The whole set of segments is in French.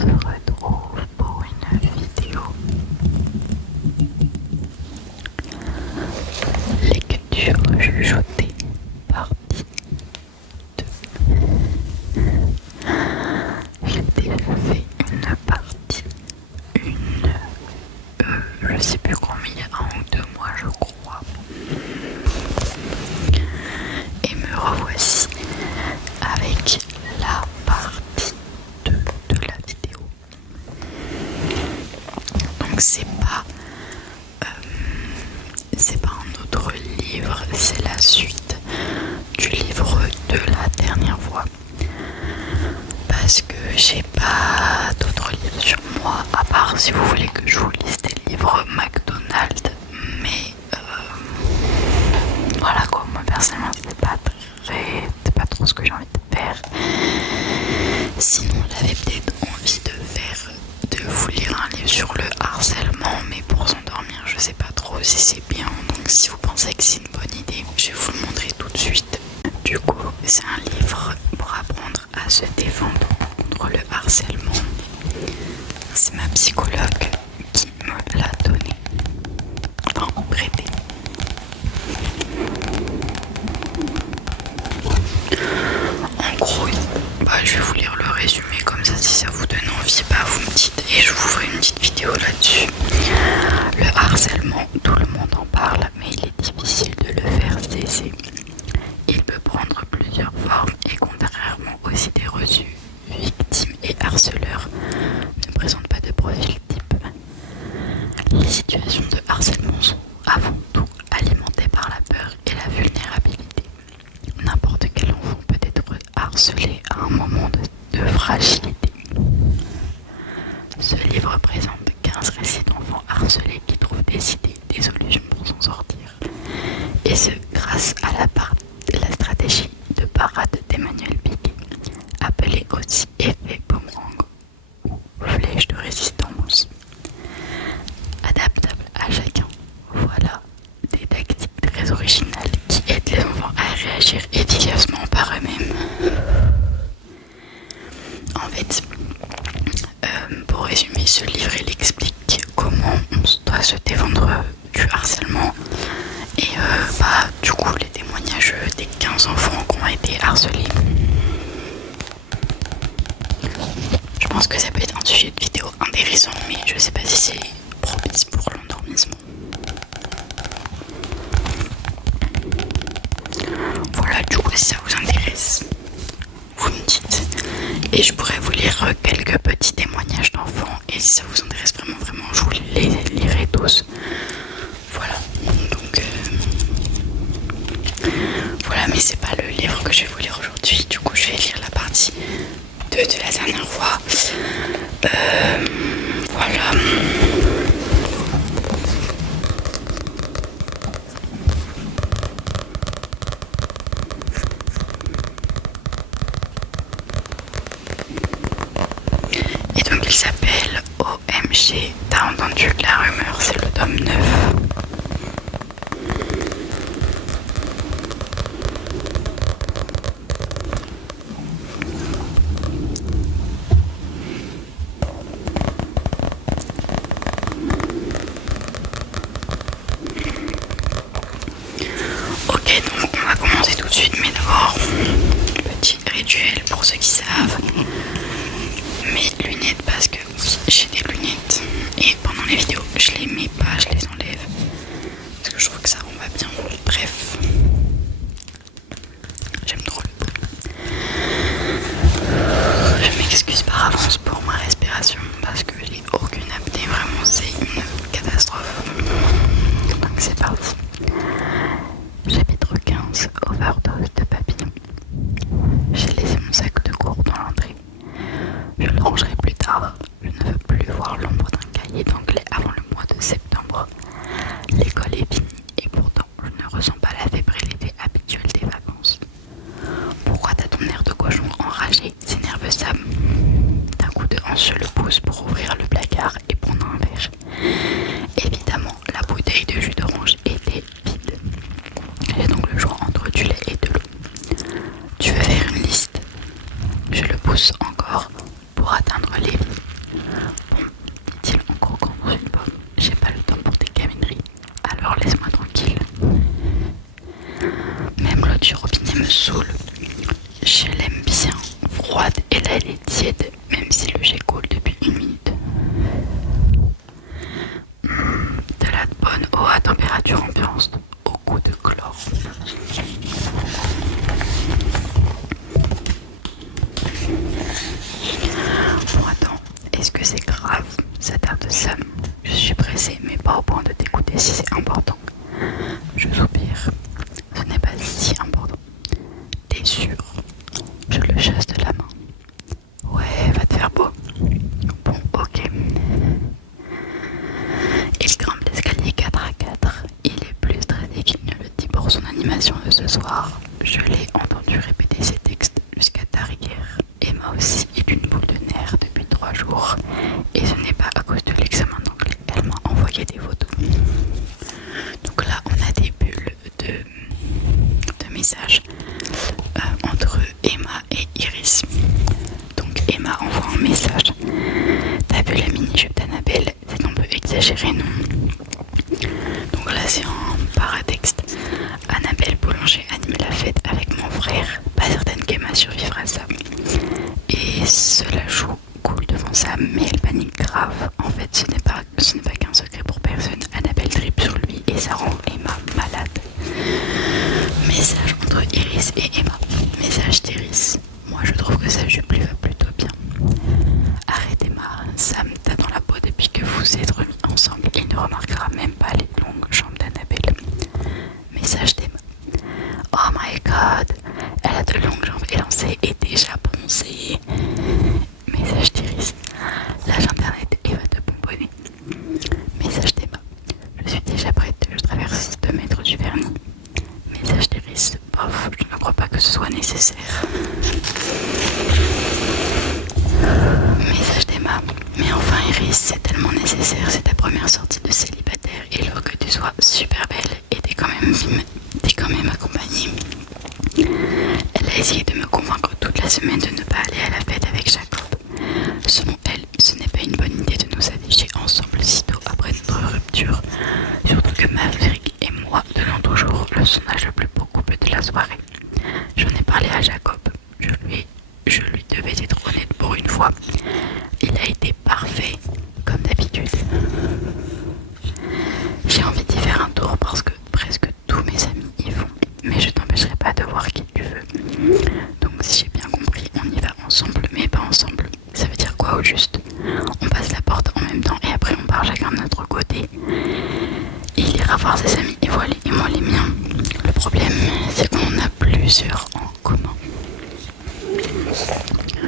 se retrouve pour une vidéo lecture chuchotée partie 2. J'ai déjà fait une partie, je sais plus combien, 1 ou 2 mois je crois. Et me revoici avec la partie 2 de la vidéo. Donc c'est pas un autre livre, c'est la suite du livre de la dernière fois. Parce que j'ai pas d'autres livres sur moi, à part si vous voulez que je vous lise des livres McDonald's. Mais voilà quoi, moi personnellement c'est pas trop ce que j'ai envie de faire. Sinon j'avais peut-être envie de vous lire un livre sur le harcèlement, mais pour s'endormir je sais pas trop si c'est bien. Donc si vous pensez que c'est une bonne idée, je vais vous le montrer tout de suite. Du coup c'est un livre pour apprendre à se défendre contre le harcèlement. C'est ma psychologue qui me l'a donné, enfin prêté. En gros, je vais vous lire le résumé comme ça, si ça vous donne envie, vous me dites et je vous ferai une petite vidéo là-dessus. Le harcèlement, tout le monde en parle, mais il est difficile de le faire cesser. Il peut prendre plusieurs formes et contrairement aux idées reçues, victimes et harceleurs ne présentent pas de profil type. Les situations de harcèlement sont avant tout alimentées par la peur et la vulnérabilité. N'importe quel enfant peut être harcelé à un moment de fragilité. Ce livre présente 15 récits d'enfants harcelés qui trouvent des idées, des solutions pour s'en sortir. Et ce grâce à la stratégie de parade d'Emmanuel Piquet, appelée aussi effet boomerang ou flèche de résistance. Adaptable à chacun, voilà des tactiques très originales qui aident les enfants à réagir efficacement par eux-mêmes. En fait, pour résumer, ce livre il explique comment on doit se défendre du harcèlement et du coup les témoignages des 15 enfants qui ont été harcelés. Je pense que ça peut être un sujet de vidéo intéressant, mais je sais pas si c'est propice pour l'endormissement. Voilà, du coup si ça vous intéresse, vous me dites et je pourrais vous lire quelques petits témoignages d'enfants, et si ça vous intéresse vraiment, je vous les lirai tous. Voilà, donc voilà, mais c'est pas le livre que je vais vous lire aujourd'hui. Du coup je vais lire la partie 2 de la dernière fois. Voilà. Et donc il s'appelle OMG, t'as entendu la rumeur, c'est le tome 9. Ok, donc on va commencer tout de suite, mais d'abord, petit rituel pour ceux qui savent. Mes lunettes, parce que oui, j'ai des lunettes et pendant les vidéos je les mets pas, je les enlève parce que je trouve que ça rend pas bien. Bref, j'aime trop le bruit. Je m'excuse par avance pour ma respiration parce que j'ai aucune apnée, vraiment c'est une catastrophe. Donc c'est parti. Chapitre 15, overdose de papillons. J'ai laissé mon sac de cours dans l'entrée. Je le rangerai plus tard. Je ne veux plus voir l'ombre d'un cahier d'anglais avant le mois de septembre. L'école est finie et pourtant je ne ressens pas la fébrilité habituelle des vacances. Pourquoi t'as ton air de cochon enragé? S'énerve Sam. D'un coup de hanche le pousse pour ouvrir le placard et prendre un verre. Évidemment, la bouteille de jus d'orange était vide. J'ai donc le choix entre du lait et de l'eau. Tu veux faire une liste? Je le pousse encore pour atteindre les ça tarde Sam. Je suis pressée, mais pas au point de t'écouter si c'est important. Je soupire. Ce n'est pas si important. T'es sûr? Je le chasse de la main. Ouais, va te faire beau. Bon, ok. Il grimpe l'escalier 4 à 4. Il est plus stressé qu'il ne le dit pour son animation de ce soir. Je l'ai entendu répéter ses textes jusqu'à tard hier. Emma aussi est une boule de nerfs depuis 3 jours. Et ce n'est pas à cause de l'examen d'anglais. Elle m'a envoyé des photos. Donc là, on a des bulles de messages entre Emma et Iris. Donc Emma envoie un message. T'as vu la mini-jupe d'Annabelle? C'est un peu exagéré, non? Donc là, c'est en paratexte. Annabelle Boulanger anime la fête avec mon frère. Pas certaine qu'Emma survivra à ça. Et cela joue cool devant Sam, mais elle panique grave. En fait, ce n'est pas qu'un secret pour personne. Annabelle tripe sur lui et ça rend Emma malade. Message entre Iris et Emma. Message d'Iris. Moi, je trouve que sa jupe lui va plutôt bien. Arrête Emma, Sam t'a dans la peau depuis que vous êtes remis ensemble. Il ne remarquera même pas les longues jambes d'Annabelle. Message d'Emma. Oh my god, elle a de longues jambes élancées et déjà bronzée. Message d'Iris. Lâche internet et va te pomponner. Message d'Emma. Je suis déjà prête, je traverse 2 mètres du vernis. Message d'Iris. Bof, je ne crois pas que ce soit nécessaire. Message d'Emma. Mais enfin Iris, c'est tellement nécessaire, c'est ta première sortie de célibataire et alors que tu sois super belle et t'es quand même accompagnée. Elle a essayé de me convaincre toute la semaine de ne pas aller à la fête avec Jacob. Selon elle, ce n'est pas une bonne idée de nous afficher ensemble sitôt après notre rupture, surtout que Maverick et moi tenons toujours le sondage le plus beau couple de la soirée. J'en ai parlé à Jacob, je lui devais être honnête pour une fois. Il a été parfait, comme d'habitude. J'ai envie d'y faire un tour parce que presque tous mes amis y vont, mais je t'empêcherai pas de voir qui tu veux. Donc si j'ai bien compris, on y va ensemble, mais pas ensemble. Ça veut dire quoi au juste? On passe la porte en même temps et après on part chacun de notre côté. Il ira voir ses amis et voilà, et moi les miens. Le problème, c'est qu'on a plusieurs en commun.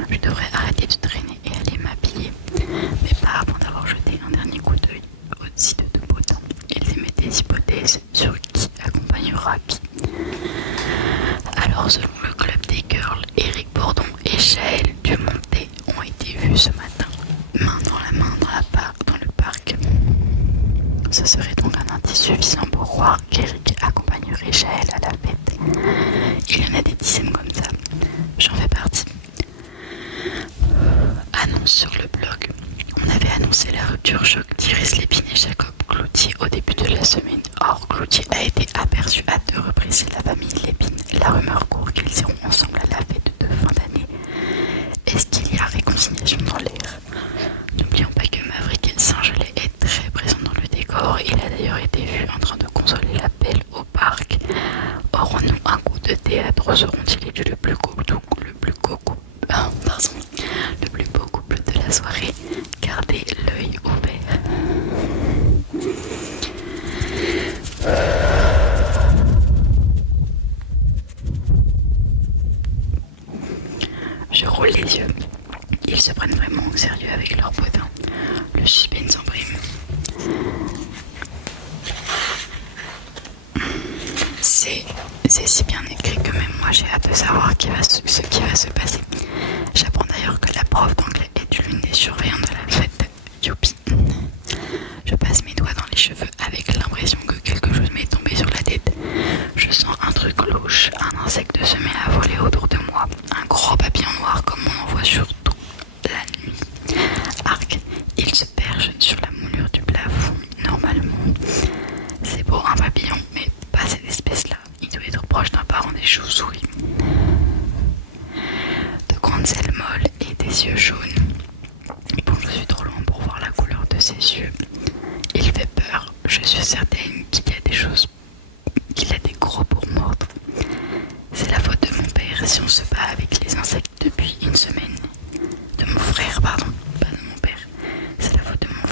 Je devrais arrêter de traîner et aller m'habiller, mais pas avant d'avoir jeté un dernier coup d'œil au site de Baudin. Ils émettent des hypothèses sur qui accompagnera qui. Alors selon le club des girls, Eric Bourdon et Chaël Dumontet ont été vus ce matin, main dans la main dans le parc. Ce serait donc un indice suffisant pour croire qu'Eric accompagnerait Chaël à la fête. Il y en a des dizaines comme ça. J'en fais partie. Annonce sur le blog. On avait annoncé la rupture choc d'Iris Lépine et Jacob Cloutier au début de la semaine. Or, Cloutier a été aperçu à 2 reprises chez la famille Lépine. La rumeur court qu'ils iront ensemble à la fête de fin d'année. Est-ce qu'il y a réconciliation dans l'air? N'oublions pas que Maverick Saint-Gelais est très présent dans le décor. Il a d'ailleurs été vu en train de consoler la belle au parc. Aurons-nous un coup de théâtre ou seront-ils élus le plus beau couple de la soirée? Gardez l'œil ouvert. Je roule les yeux. Ils se prennent vraiment au sérieux avec leur potin. Le suspense en prime. C'est si bien écrit que même moi j'ai hâte de savoir ce qui va se passer. J'apprends d'ailleurs que la prof d'anglais est l'une des surveillantes de la fête. Youpi. Je passe mes doigts dans les cheveux avec l'impression que quelque chose m'est tombé sur la tête. Je sens un truc louche, un insecte se met à voler autour de moi. Un gros papillon noir comme on en voit surtout la nuit. Arc, il se perche sur la moulure du plafond. Normalement, c'est pour un papillon, mais pas cette espèce-là. Il doit être proche d'un parent des chauves-souris. De grandes ailes molles et des yeux jaunes. Bon, je suis trop loin pour voir la couleur de ses yeux. Il fait peur. Je suis certaine qu'il a des gros pour mordre. C'est la faute de mon père si on se bat avec les insectes depuis une semaine. De mon frère, pardon, pas de mon père. C'est la faute de mon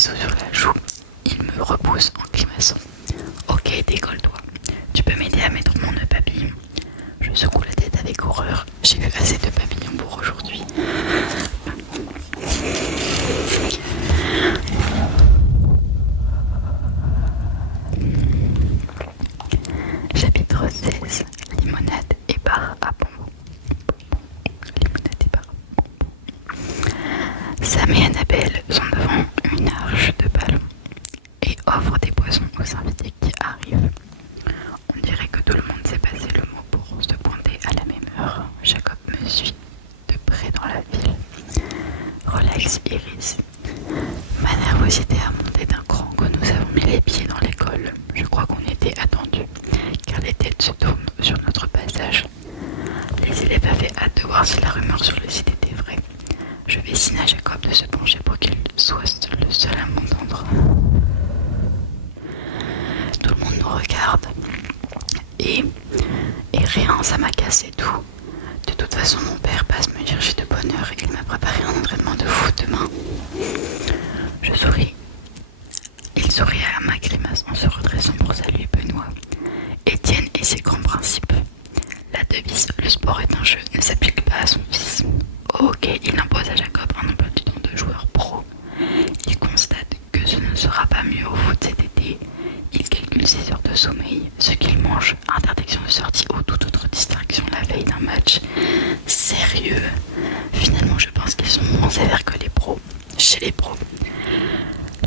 bisou sur la joue. Il me repousse en grimaçant. Ok, décolle-toi. Tu peux m'aider à mettre mon nœud papillon. Je secoue la tête avec horreur. J'ai vu assez de papillons pour aujourd'hui. Chapitre 16. Limonade et bar à bonbons. Limonade et bar à bonbons. Sam et Annabelle sont devant une arche de ballon et offrent des boissons aux invités qui arrivent. On dirait que tout le monde s'est passé le mot pour se pointer à la même heure. Jacob me suit de près dans la ville. Relax, Iris. Ma nervosité a monté d'un cran quand nous avons mis les pieds dans l'école. Je crois qu'on était attendus, car les têtes se tournent sur notre passage. Les élèves avaient hâte de voir si la rumeur sur le site était vraie. Je vais signer à Jacob de se pencher pour qu'il soit le seul à m'entendre. Tout le monde nous regarde. Et rien, ça m'a cassé tout. De toute façon, mon père passe me chercher de bonne heure. Il m'a préparé un entraînement de foot demain. Je souris. Il sourit à ma grimace en se redressant pour saluer Benoît. Étienne et ses grands principes. La devise « Le sport est un jeu » ne s'applique pas à son fils. Ok, il impose à Jacob un emploi du temps de joueur pro. Il constate que ce ne sera pas mieux au foot cet été. Il calcule ses heures de sommeil, ce qu'il mange, interdiction de sortie ou toute autre distraction la veille d'un match. Sérieux? Finalement, je pense qu'ils sont moins sévères que les pros. Chez les pros,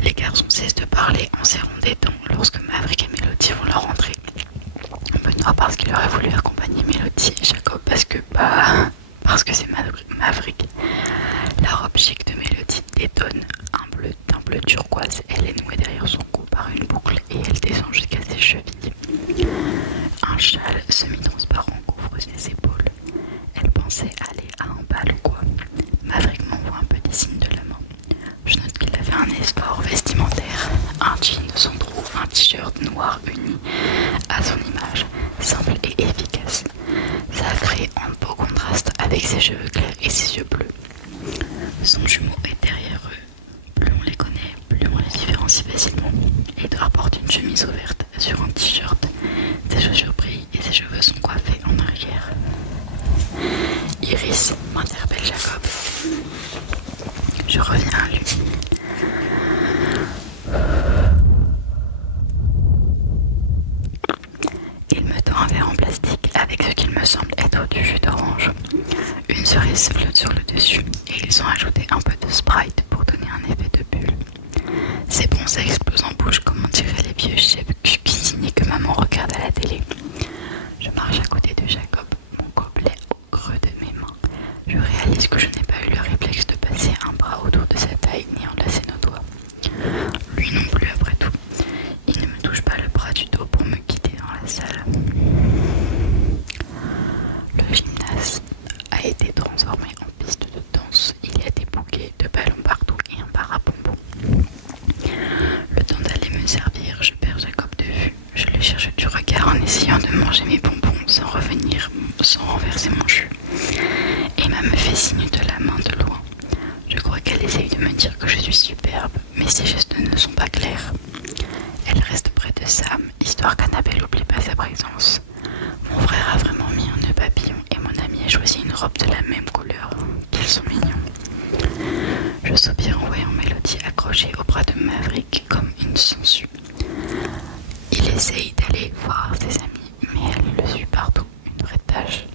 les garçons cessent de parler en serrant des dents lorsque Maverick et Mélodie vont leur rentrer. Benoît parce qu'il aurait voulu accompagner Mélodie, Jacob parce que c'est Maverick. La robe chic de Mélodie détonne d'un bleu turquoise. Elle est nouée derrière son cou par une boucle et elle descend jusqu'à ses chevilles. Un châle semi-transparent couvre ses épaules. Elle pensait aller à un bal ou quoi. Maverick m'envoie un petit signe de la main. Je note qu'il avait un effort vestimentaire, un jean sans trou, un t-shirt noir uni à son image, simple et efficace. Ça a créé un beau contraste avec ses cheveux clairs et ses yeux bleus. Son jumeau est derrière eux. Plus on les connaît, plus on les différencie facilement. Edouard porte une chemise ouverte sur un t-shirt. Ses chaussures brillent et ses cheveux sont coiffés en arrière. Iris, m'interpelle Jacob. Je reviens à lui. Il me tend un verre en plastique avec ce qu'il me semble être du jus d'orange. Une cerise flotte sur le dessus et ils ont ajouté un peu de Sprite pour donner un effet de bulle. C'est bon, ça explose en bouche comme on dirait les vieux chefs cuisiniers que maman regarde à la télé. Je marche à côté de Jacob, mon gobelet au creux de mes mains. Je réalise que je n'ai pas eu le réflexe de passer un bras autour de sa taille ni enlacer nos doigts. Lui non plus après tout. Il ne me touche pas le bras du dos pour me guider dans la salle. Le gymnase a été transformé en piste de danse. Il y a des bouquets de ballons partout et un bar à bonbons. Le temps d'aller me servir, je perds Jacob de vue. Je le cherche du regard en essayant de manger mes bonbons sans renverser mon jus. Emma me fait signe de la main de loin. Je crois qu'elle essaye de me dire que je suis superbe, mais ses gestes ne sont pas clairs. Elle reste près de Sam, histoire qu'Annabelle n'oublie pas sa présence. Mon frère a vraiment mis un nœud papillon et mon ami a choisi une robe de la même couleur. Qu'ils sont mignons. Je soupire en voyant Mélodie accrochée au bras de Maverick comme une sangsue. Il essaye d'aller voir ses amis, mais elle le suit partout, une vraie tâche.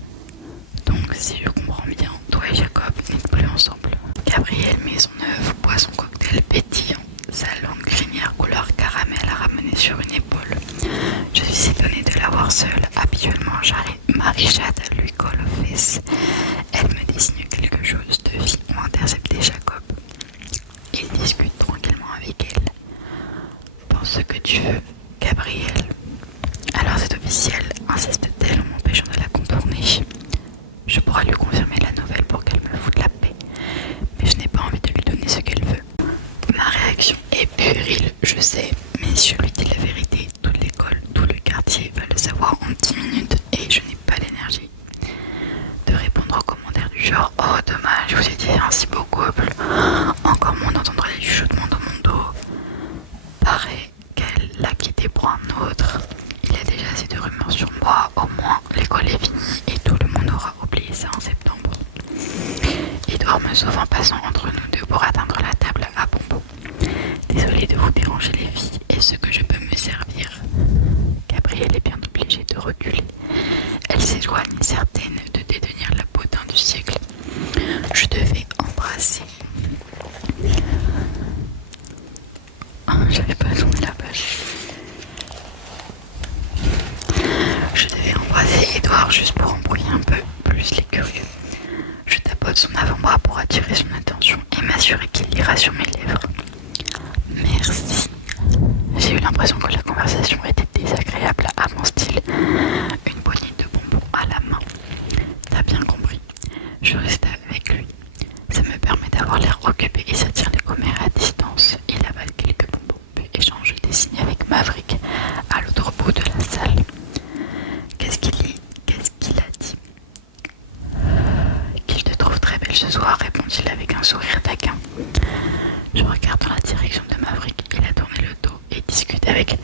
Donc, si je comprends bien, toi et Jacob n'êtes plus ensemble. Gabriel Maisonneuve boit son cocktail pétillant, sa langue crinière couleur caramel à ramener sur une épaule. Je suis étonnée de la voir seule. Habituellement, Marie-Jade lui colle aux fesses. Elle me désigne quelque chose de vie ou intercepter Jacob. Il discute tranquillement avec elle. Pense ce que tu veux, Gabriel. Alors c'est officiel, insiste-t-elle en m'empêchant de la contourner. Je pourrais lui confirmer la nouvelle pour qu'elle me foute la paix, mais je n'ai pas envie de lui donner ce qu'elle veut. Ma réaction est puérile, je sais, mais si je lui dis la vérité, toute l'école, tout le quartier va le savoir en 10 minutes et je n'ai pas l'énergie de répondre aux commentaires du genre « Oh dommage, vous étiez un si beau couple », encore moins d'entendre les chuchotements dans mon dos. vous déranger les filles, est-ce que je peux me servir? Gabrielle est bien obligée de reculer. Elle s'éloigne, certaine de détenir la beauté du siècle. Je devais embrasser. Oh, j'avais pas tourné la page. Je devais embrasser Edouard juste pour embrouiller un peu plus les curieux. Je tapote son avant-bras pour attirer son attention et m'assurer qu'il lira sur mes lèvres. Merci. J'ai eu l'impression que la conversation était désagréable à mon style. Une poignée de bonbons à la main. T'as bien compris. Je reste avec lui. Ça me permet d'avoir l'air occupé et ça tire les commères à distance. Il avale quelques bonbons, puis échange des signes avec Maverick à l'autre bout de la salle. Qu'est-ce qu'il a dit? Qu'il te trouve très belle ce soir, répond-il avec un sourire taquin. Je regarde dans la direction de Maverick. Il a tourné le dos et discute avec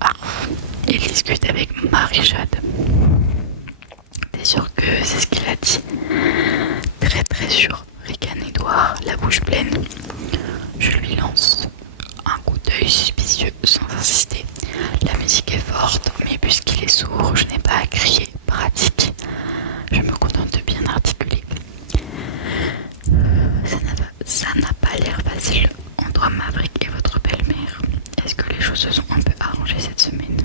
Arf. Il discute avec Marie-Jade. T'es sûr que c'est ce qu'il a dit? Très très sûr, ricane Edouard, la bouche pleine. Je lui lance un coup d'œil suspicieux sans insister. La musique est forte, mais puisqu'il est sourd, je n'ai pas à crier. Pratique. Je me contente de bien articuler. Ça n'a pas l'air facile entre Maverick et votre belle-mère. Est-ce que les choses se sont un peu arrangées cette semaine?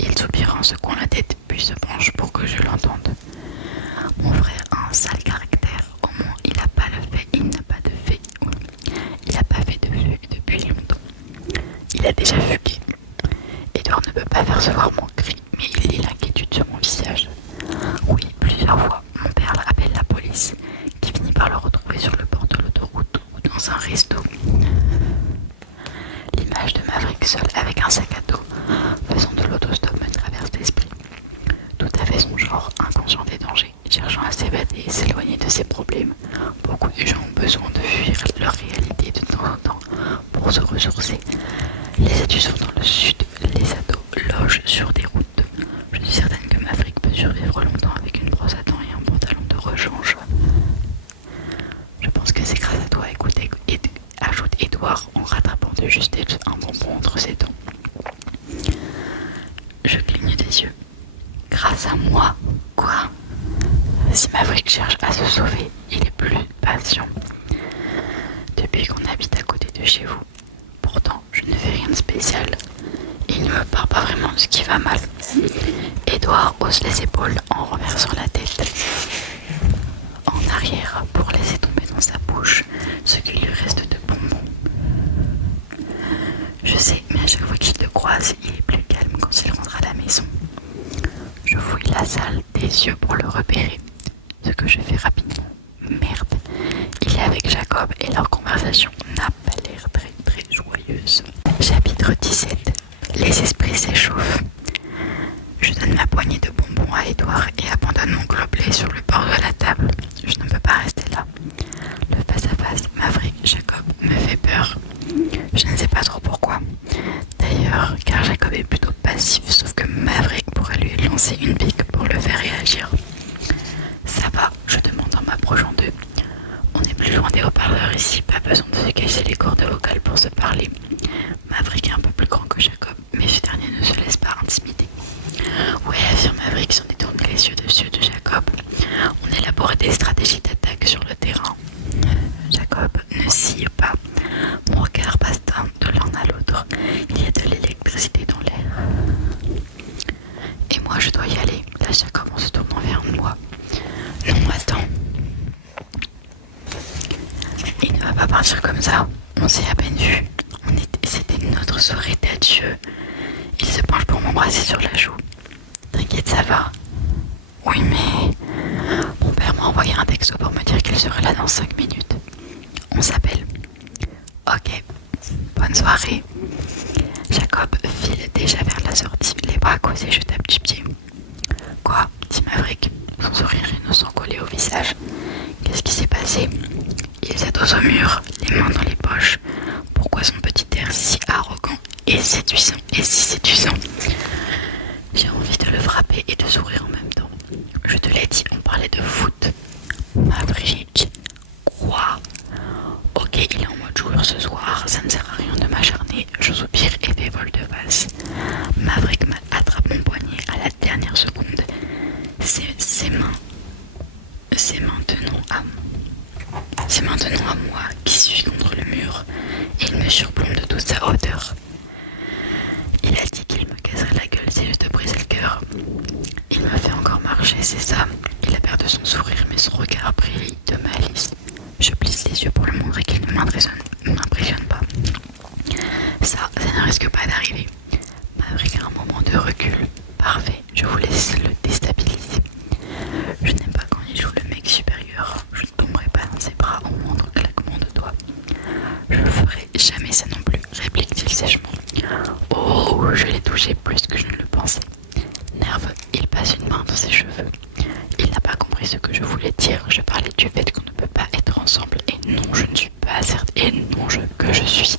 Il soupire en secouant la tête, puis se penche pour que je l'entende. Mon frère a un sale caractère. Au moins, il n'a pas de fugue depuis longtemps. Il a déjà fugué. Edouard ne peut pas percevoir mon cri, mais il lit l'inquiétude sur mon visage. Oui, plusieurs fois, mon père appelle la police, qui finit par le retrouver sur le bord de l'autoroute ou dans un resto. L'image de Maverick seul avec un sac à dos, faisant de l'autostop me traverse l'esprit. Tout à fait son genre, inconscient des dangers, cherchant à s'évader et s'éloigner de ses problèmes. Beaucoup de gens ont besoin de fuir leur réalité de temps en temps pour se ressourcer. Les études sont dans le sud, les ados logent sur des routes. Je suis certaine que Maverick peut survivre longtemps avec une brosse à dents et un pantalon de rechange. Je pense que c'est grâce à toi, ajoute Edouard en rattrapant de justesse un bonbon entre ses dents. Je cligne des yeux. Grâce à moi? Quoi? Si Maverick cherche à se sauver, il est plus patient. Depuis qu'on habite à côté de chez vous. Pourtant, je ne fais rien de spécial. Il ne me parle pas vraiment de ce qui va mal. Edouard hausse les épaules en renversant la tête en arrière pour laisser tomber dans sa bouche ce qu'il lui reste de bonbons. Je sais, mais à chaque fois qu'il te croise, il est plus calme quand il rentre à la maison. Je fouille la salle des yeux pour le repérer, ce que je fais rapidement. Merde, il est avec Jacob et leur conversation n'a pas l'air très très joyeuse. Chapitre 17. Les esprits s'échauffent. Je donne ma poignée de bonbons à Edouard et abandonne mon gobelet sur le bord de la table. Je ne peux pas rester là. Le face-à-face Maverick-Jacob me fait peur. Je ne sais pas trop pourquoi. D'ailleurs, car Jacob est plutôt passif, sauf que Maverick pourrait lui lancer une pique pour le faire réagir. Ça va, je demande en m'approchant d'eux. On est plus loin des haut-parleurs ici, pas besoin de se casser les cordes vocales pour se parler. Maverick est un peu plus grand que Jacob, mais ce dernier ne se laisse pas intimider. Ouais, affirme Maverick sans détourner les yeux de ceux de Jacob. On élaborait des stratégies d'attaque sur le terrain. Jacob ne scie pas. Mon regard passe de l'un à l'autre. Il y a de l'électricité dans l'air. Et moi je dois y aller. Là Jacob en se tournant vers moi. Non, attends. Il ne va pas partir comme ça. On s'est à peine vu. C'était notre soirée d'adieu. Il se penche pour m'embrasser sur la joue. T'inquiète, ça va. Oui, mais mon père m'a envoyé un texto pour me dire qu'il serait là dans 5 minutes. On s'appelle. Ok, bonne soirée. Jacob file déjà vers la sortie, les bras croisés, je tape du pied. Quoi? Dit Maverick, son sourire innocent collé au visage. Qu'est-ce qui s'est passé? Il s'adosse au mur, les mains dans les poches. Pourquoi son petit air si arrogant et séduisant et si séduisant? J'ai envie de le frapper et de sourire en même temps. Je te l'ai dit, on parlait de foot. Maverick. Quoi? Ok, il est en mode joueur ce ce soir, ça ne sert à rien de m'acharner, je soupire et fais volte face. Maverick attrape mon poignet à la dernière seconde. Ses maintenant à moi qui suis contre le mur et il me surplombe de toute sa hauteur. Il a dit qu'il me casserait la gueule si je te brisais le cœur. Il m'a fait encore marcher, c'est ça. Il a perdu son sourire mais son regard brille de malice. Je plisse les yeux pour lui montrer qu'il ne m'impressionne pas. Ça ne risque pas d'arriver. Maverick a un moment de recul. Parfait, je vous laisse le déstabiliser. Je n'aime pas quand il joue le mec supérieur. Je ne tomberai pas dans ses bras au moindre claquement de doigts. Je ne ferai jamais ça non plus, réplique-t-il sèchement. Oh, je l'ai touché plus que je ne le pensais. Nerveux, il passe une main dans ses cheveux. Il n'a pas compris ce que je voulais dire. Je parlais du fait qu'on ne peut pas être ensemble. Et non, je ne suis pas certaine. Et non, que je suis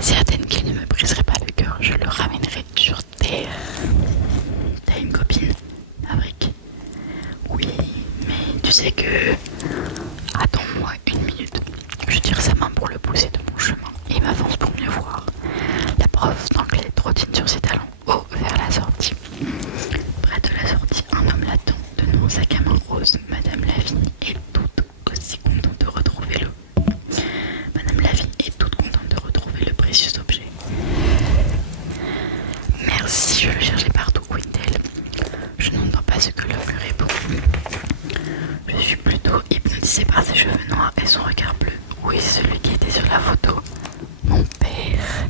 certaine qu'il ne me briserait pas le cœur. Je le ramènerai sur terre. T'as une copine, Maverick? Oui, mais tu sais que... Attends-moi une minute. Je tire sa main pour le pousser de mon chemin et m'avance pour mieux voir. La prof d'anglais trottine sur ses talons hauts vers la sortie. Près de la sortie, un homme l'attend, tenant un sac à main rose. Madame Lavigne est toute aussi contente de retrouver le précieux objet. Merci, je le cherchais partout. Où est-elle? Je n'entends pas ce que l'homme lui répond. Je suis plutôt hypnotisée par ses cheveux noirs et son regard bleu. Oui, c'est celui qui était sur la photo. Mon père.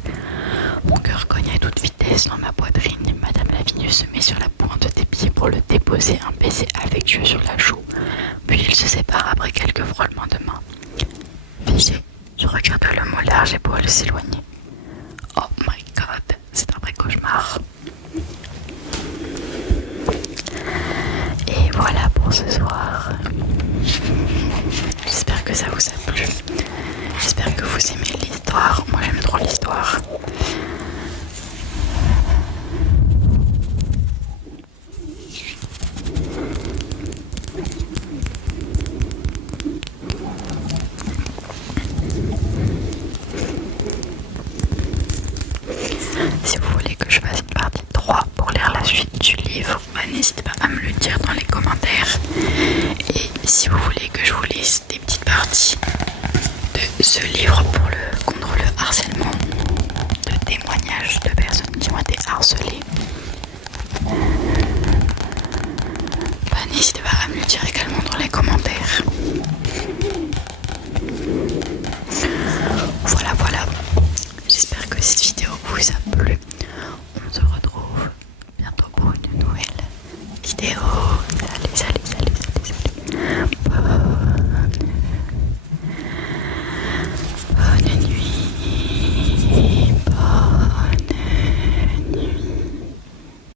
Mon cœur cogne à toute vitesse dans ma poitrine. Madame Lavigne se met sur la pointe des pieds pour le déposer un baiser affectueux sur la joue. Puis ils se séparent après quelques frôlements de mains. Figé, je regarde l'homme au large épaule s'éloigner. Oh my god, c'est un vrai cauchemar. Et voilà pour ce soir. J'espère que ça vous a plu. J'espère que vous aimez l'histoire. Moi j'aime trop l'histoire. Si vous voulez que je fasse une partie 3 pour lire la suite du livre, n'hésitez pas à me le dire dans les commentaires. Et si vous voulez que je vous lise des petites parties de ce livre contre le harcèlement, de témoignages de personnes qui ont été harcelées, n'hésitez pas à me le dire également dans les commentaires. Voilà. J'espère que cette vidéo vous a plu.